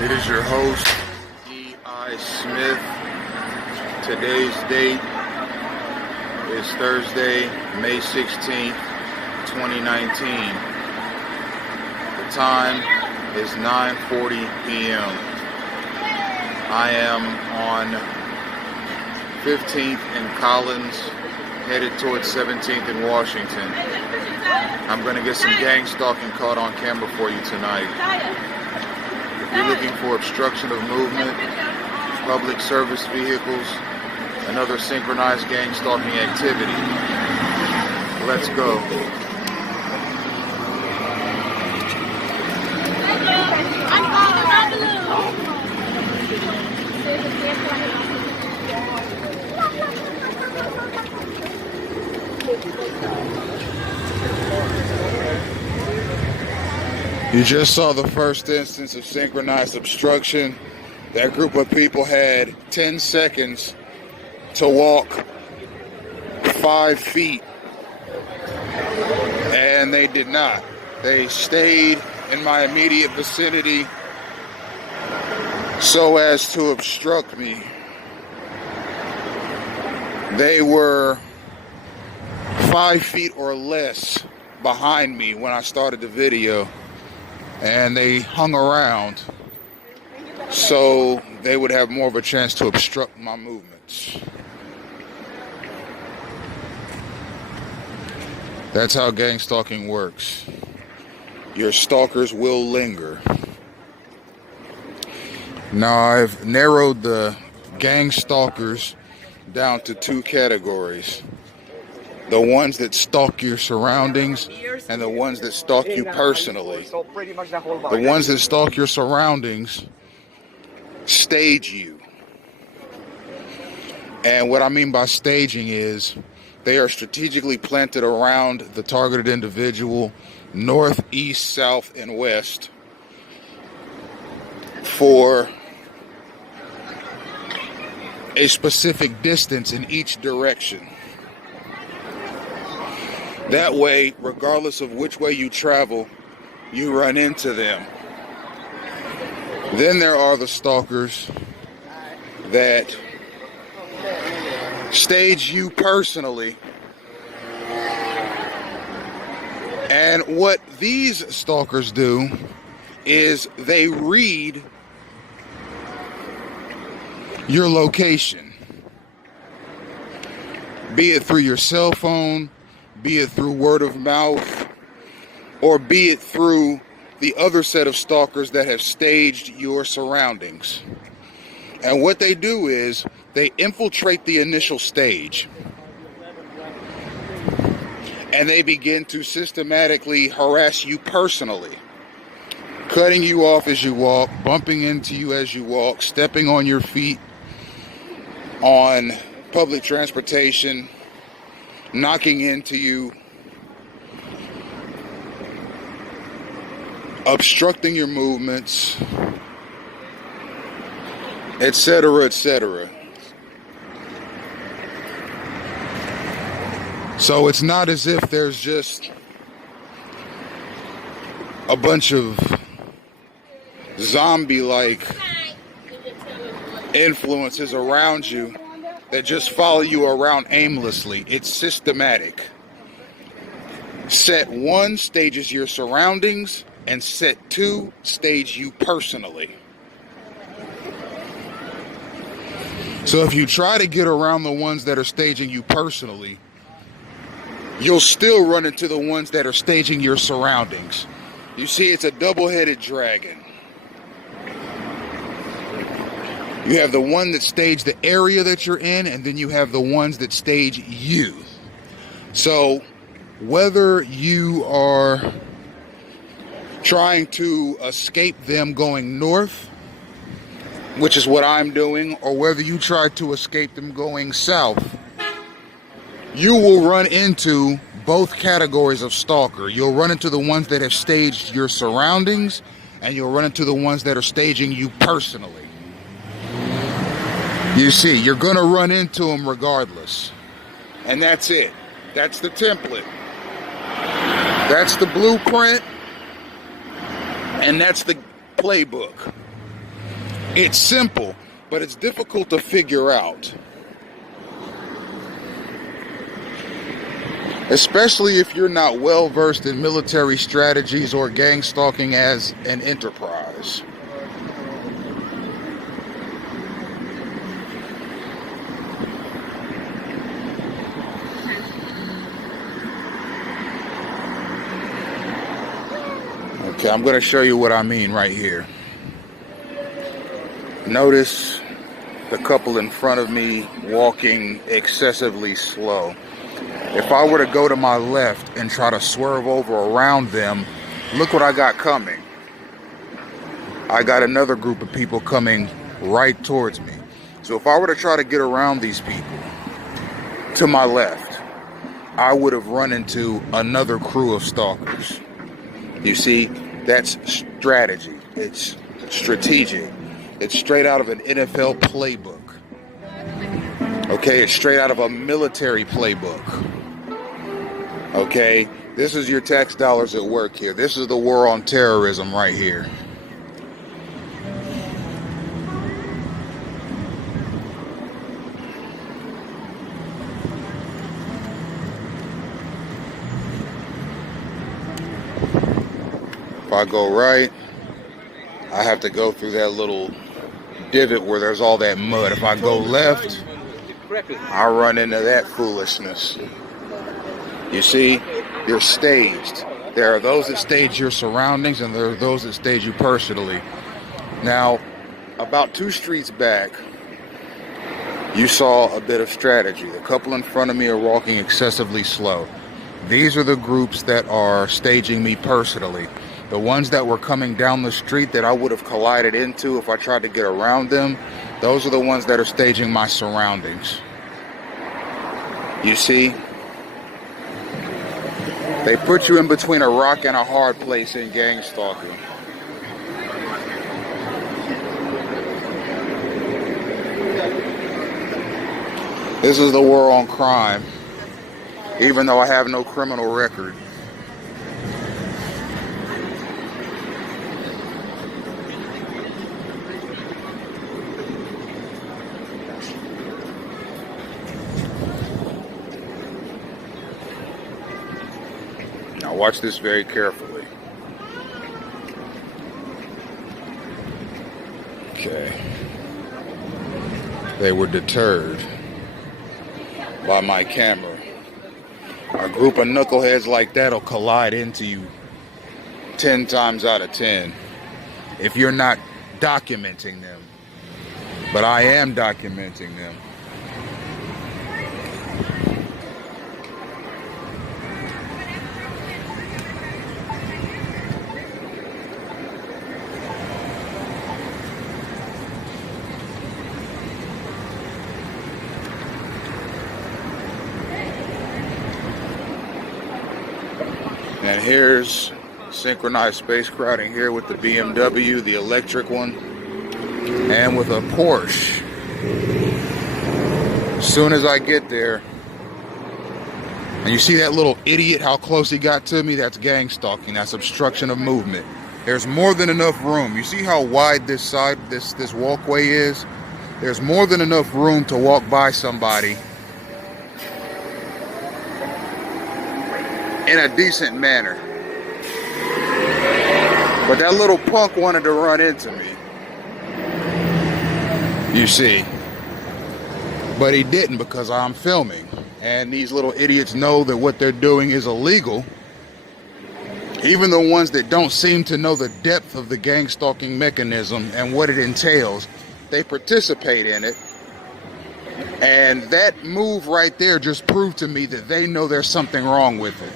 It is your host, E.I. Smith. Today's date is Thursday, May 16th, 2019. The time is 9:40 p.m. I am on 15th and Collins, headed towards 17th in Washington. I'm going to get some gang stalking caught on camera for you tonight. If you're looking for obstruction of movement, public service vehicles, and other synchronized gang stalking activity, let's go. You just saw the first instance of synchronized obstruction. That group of people had 10 seconds to walk 5 feet, and they did not. They stayed in my immediate vicinity so as to obstruct me. They were 5 feet or less behind me when I started the video, and they hung around so they would have more of a chance to obstruct my movements. That's how gang stalking works. Your stalkers will linger. Now, I've narrowed the gang stalkers down to 2 categories. The ones that stalk your surroundings and the ones that stalk you personally. The ones that stalk your surroundings stage you. And what I mean by staging is they are strategically planted around the targeted individual, north, east, south, and west, for a specific distance in each direction. That way, regardless of which way you travel, you run into them. Then there are the stalkers that stage you personally. And what these stalkers do is they read your location, be it through your cell phone, be it through word of mouth, or be it through the other set of stalkers that have staged your surroundings. And what they do is they infiltrate the initial stage, and they begin to systematically harass you personally, cutting you off as you walk, bumping into you as you walk, stepping on your feet on public transportation, knocking into you, obstructing your movements, etc., etc. So it's not as if there's just a bunch of zombie-like influences around you that just follow you around aimlessly. It's systematic. Set 1 stages your surroundings, and set 2 stage you personally. So if you try to get around the ones that are staging you personally, you'll still run into the ones that are staging your surroundings. You see, it's a double-headed dragon. You have the one that staged the area that you're in, and then you have the ones that stage you. So whether you are trying to escape them going north, which is what I'm doing, or whether you try to escape them going south, you will run into both categories of stalker. You'll run into the ones that have staged your surroundings, and you'll run into the ones that are staging you personally. You see, you're going to run into them regardless. And that's it. That's the template. That's the blueprint. And that's the playbook. It's simple, but it's difficult to figure out. Especially if you're not well versed in military strategies or gang stalking as an enterprise. Okay, I'm going to show you what I mean right here. Notice the couple in front of me walking excessively slow. If I were to go to my left and try to swerve over around them, look what I got coming. I got another group of people coming right towards me. So if I were to try to get around these people to my left, I would have run into another crew of stalkers. You see, that's strategy. It's strategic. It's straight out of an NFL playbook. Okay, it's straight out of a military playbook. Okay, this is your tax dollars at work here. This is the war on terrorism right here. If I go right, I have to go through that little divot where there's all that mud. If I go left, I run into that foolishness. You see, you're staged. There are those that stage your surroundings, and there are those that stage you personally. Now, about 2 streets back, you saw a bit of strategy. The couple in front of me are walking excessively slow. These are the groups that are staging me personally. The ones that were coming down the street that I would have collided into if I tried to get around them, those are the ones that are staging my surroundings. You see? They put you in between a rock and a hard place in gang stalking. This is the war on crime, even though I have no criminal record. Now watch this very carefully. Okay. They were deterred by my camera. A group of knuckleheads like that will collide into you 10 times out of 10 if you're not documenting them. But I am documenting them. And here's synchronized space crowding here with the BMW, the electric one, and with a Porsche. As soon as I get there, and you see that little idiot, how close he got to me? That's gang stalking. That's obstruction of movement. There's more than enough room. You see how wide this side, this walkway is? There's more than enough room to walk by somebody in a decent manner. But that little punk wanted to run into me. You see. But he didn't, because I'm filming. And these little idiots know that what they're doing is illegal. Even the ones that don't seem to know the depth of the gang stalking mechanism and what it entails, they participate in it. And that move right there just proved to me that they know there's something wrong with it.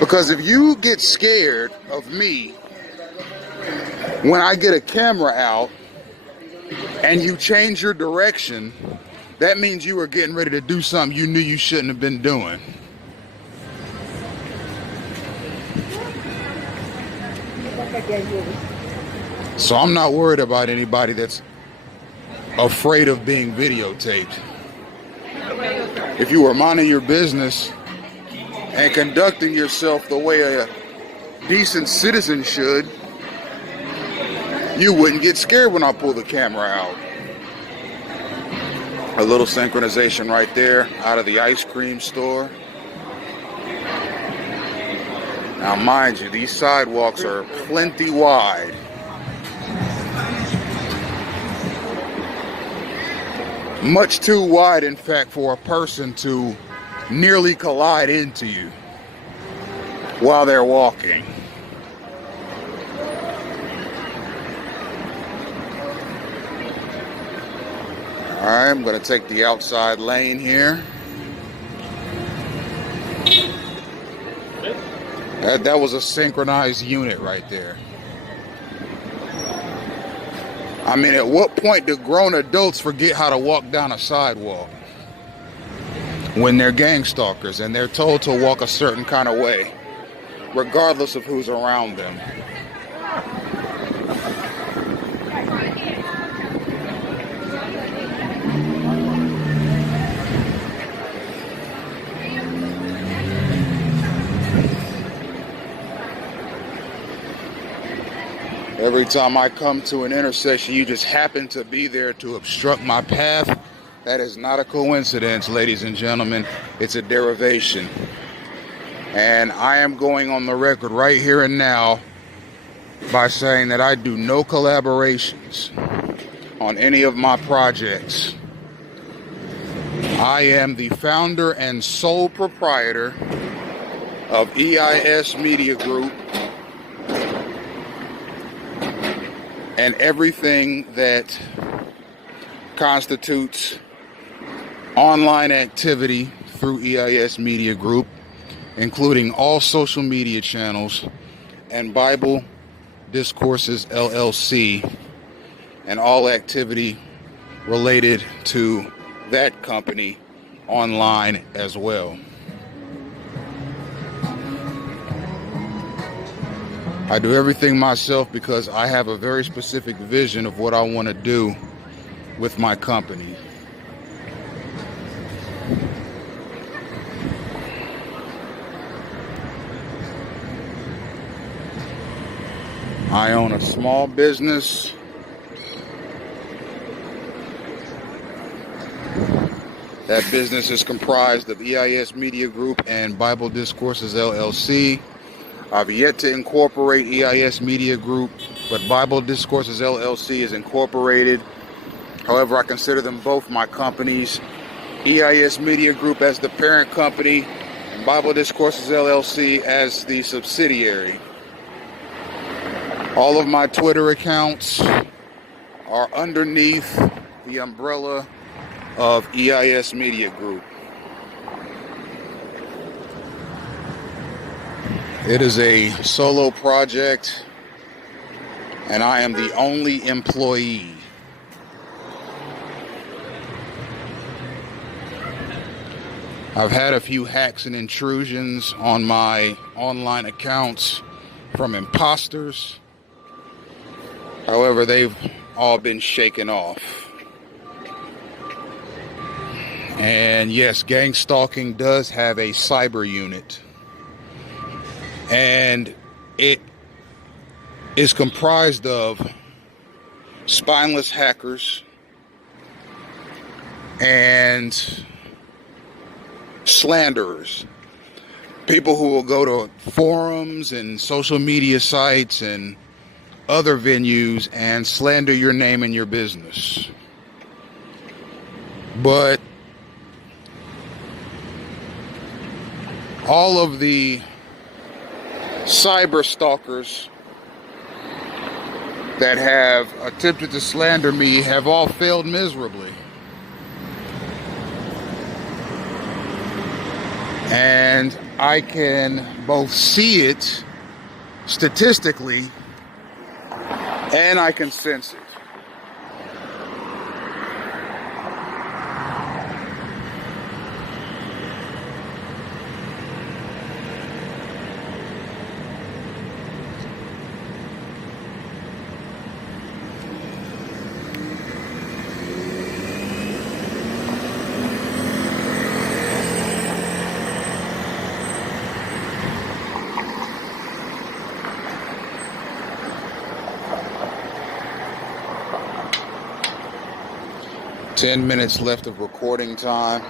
Because if you get scared of me when I get a camera out and you change your direction, that means you were getting ready to do something you knew you shouldn't have been doing. So I'm not worried about anybody that's afraid of being videotaped. If you were minding your business and conducting yourself the way a decent citizen should, you wouldn't get scared when I pull the camera out. A little synchronization right there out of the ice cream store. Now mind you, these sidewalks are plenty wide. Much too wide, in fact, for a person to nearly collide into you while they're walking. Alright, I'm going to take the outside lane here. That was a synchronized unit right there. I mean, at what point do grown adults forget how to walk down a sidewalk? When they're gang stalkers and they're told to walk a certain kind of way, regardless of who's around them. Every time I come to an intersection, you just happen to be there to obstruct my path. That is not a coincidence, ladies and gentlemen. It's a derivation. And I am going on the record right here and now by saying that I do no collaborations on any of my projects. I am the founder and sole proprietor of EIS Media Group, and everything that constitutes online activity through EIS Media Group, including all social media channels and Bible Discourses LLC, and all activity related to that company online as well. I do everything myself because I have a very specific vision of what I want to do with my company. I own a small business. That business is comprised of EIS Media Group and Bible Discourses LLC. I've yet to incorporate EIS Media Group, but Bible Discourses LLC is incorporated. However, I consider them both my companies. EIS Media Group as the parent company, and Bible Discourses LLC as the subsidiary. All of my Twitter accounts are underneath the umbrella of EIS Media Group. It is a solo project, and I am the only employee. I've had a few hacks and intrusions on my online accounts from imposters. However, they've all been shaken off. And yes, Gang-stalking does have a cyber unit. And it is comprised of spineless hackers and slanderers. People who will go to forums and social media sites and other venues and slander your name and your business. But all of the cyber stalkers that have attempted to slander me have all failed miserably. And I can both see it statistically and I can sense it. 10 minutes left of recording time.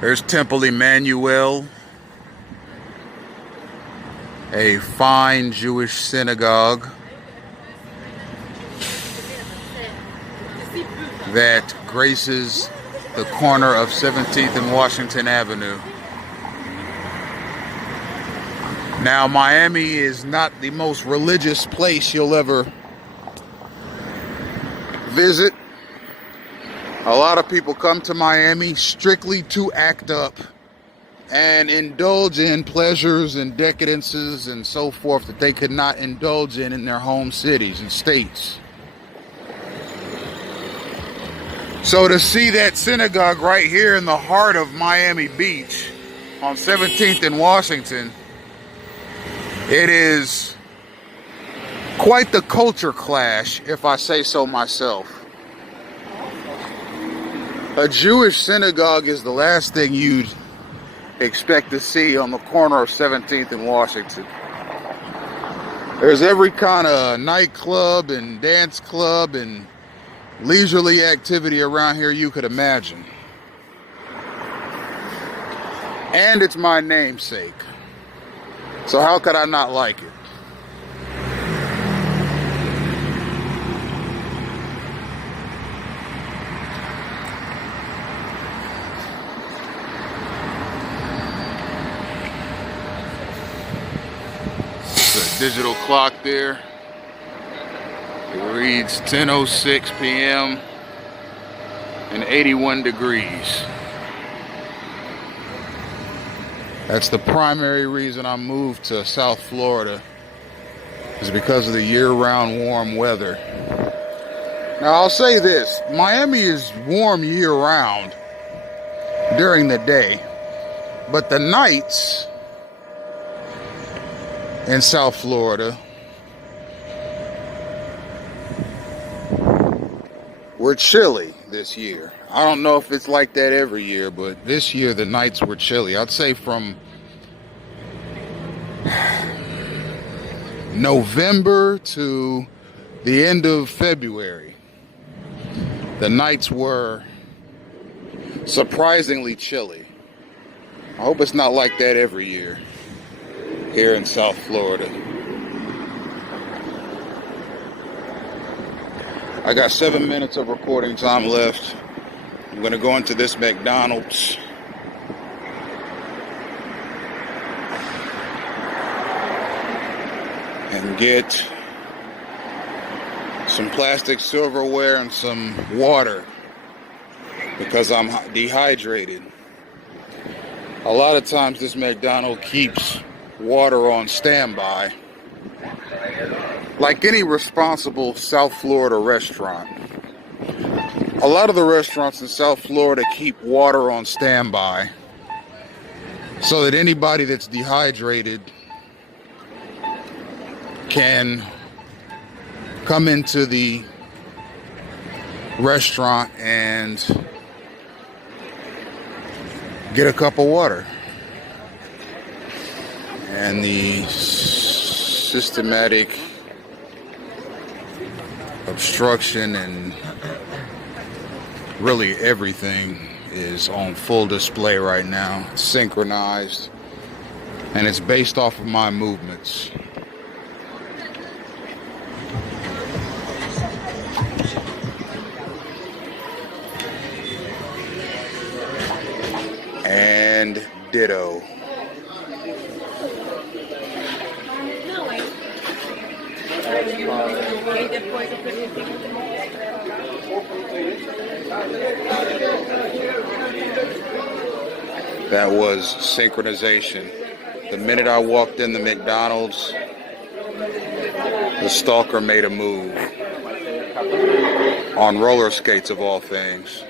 There's Temple Emmanuel, a fine Jewish synagogue that graces the corner of 17th and Washington Avenue. Now, Miami is not the most religious place you'll ever visit. A lot of people come to Miami strictly to act up and indulge in pleasures and decadences and so forth that they could not indulge in their home cities and states. So to see that synagogue right here in the heart of Miami Beach on 17th and Washington, it is quite the culture clash, if I say so myself. A Jewish synagogue is the last thing you'd expect to see on the corner of 17th and Washington. There's every kind of nightclub and dance club and leisurely activity around here you could imagine. And it's my namesake. So how could I not like it? Digital clock there. It reads 10:06 p.m. and 81 degrees. That's the primary reason I moved to South Florida, is because of the year-round warm weather. Now I'll say this, Miami is warm year-round during the day, but the nights in South Florida were chilly this year. I don't know if it's like that every year, but this year the nights were chilly. I'd say from November to the end of February, the nights were surprisingly chilly. I hope it's not like that every year here in South Florida. I got 7 minutes of recording time left. I'm going to go into this McDonald's and get some plastic silverware and some water because I'm dehydrated. A lot of times this McDonald's keeps water on standby, like any responsible South Florida restaurant. A lot of the restaurants in South Florida keep water on standby so that anybody that's dehydrated can come into the restaurant and get a cup of water. And the systematic obstruction and really everything is on full display right now. It's synchronized, and it's based off of my movements. And ditto. That was synchronization. The minute I walked in the McDonald's, the stalker made a move. On roller skates of all things.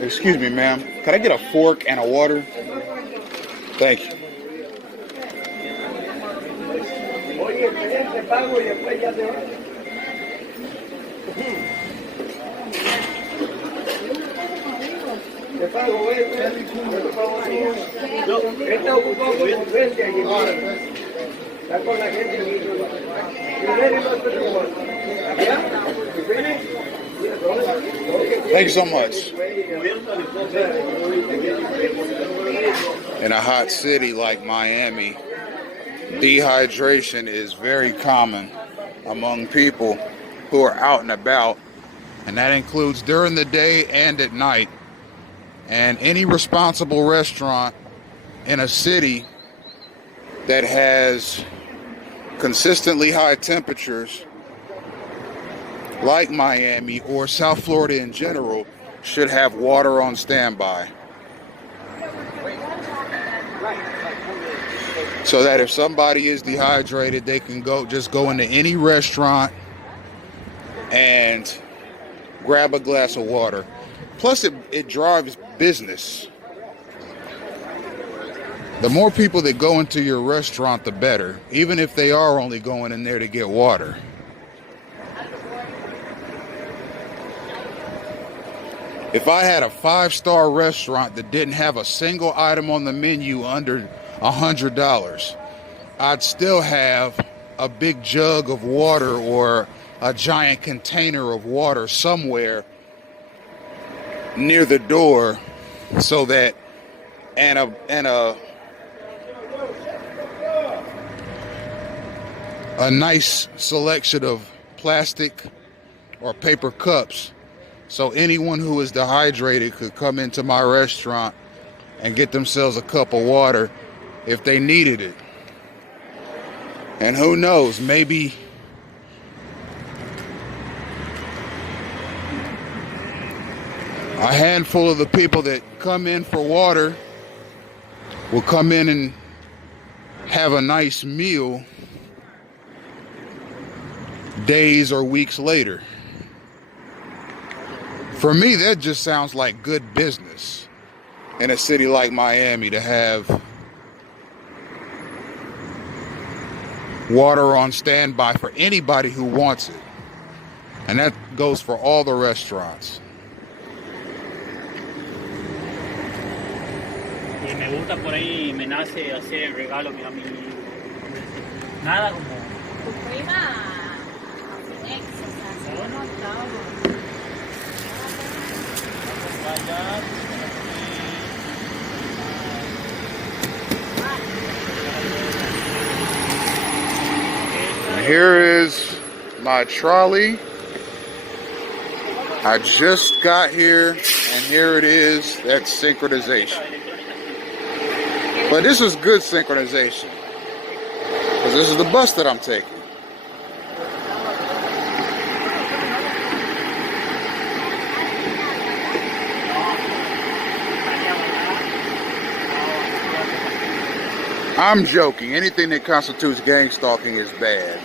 Excuse me, ma'am. Can I get a fork and a water? Thank you. Thank you so much. In a hot city like Miami, dehydration is very common among people who are out and about, and that includes during the day and at night. And any responsible restaurant in a city that has consistently high temperatures like Miami or South Florida in general should have water on standby, so that if somebody is dehydrated, they can just go into any restaurant and grab a glass of water. Plus it drives business. The more people that go into your restaurant, the better, even if they are only going in there to get water. If I had a 5-star restaurant that didn't have a single item on the menu under $100, I'd still have a big jug of water or a giant container of water somewhere near the door, so that and a nice selection of plastic or paper cups, so anyone who is dehydrated could come into my restaurant and get themselves a cup of water if they needed it. And who knows, maybe a handful of the people that come in for water will come in and have a nice meal days or weeks later. For me, that just sounds like good business in a city like Miami, to have water on standby for anybody who wants it. And that goes for all the restaurants. Y me gusta por ahí, me nace hacer el regalo a mi... Nada como... Tu prima, ex, o sea, se lo he notado. And here is my trolley. I just got here, and here it is. That's synchronization. But this is good synchronization, because this is the bus that I'm taking. I'm joking. Anything that constitutes gang stalking is bad.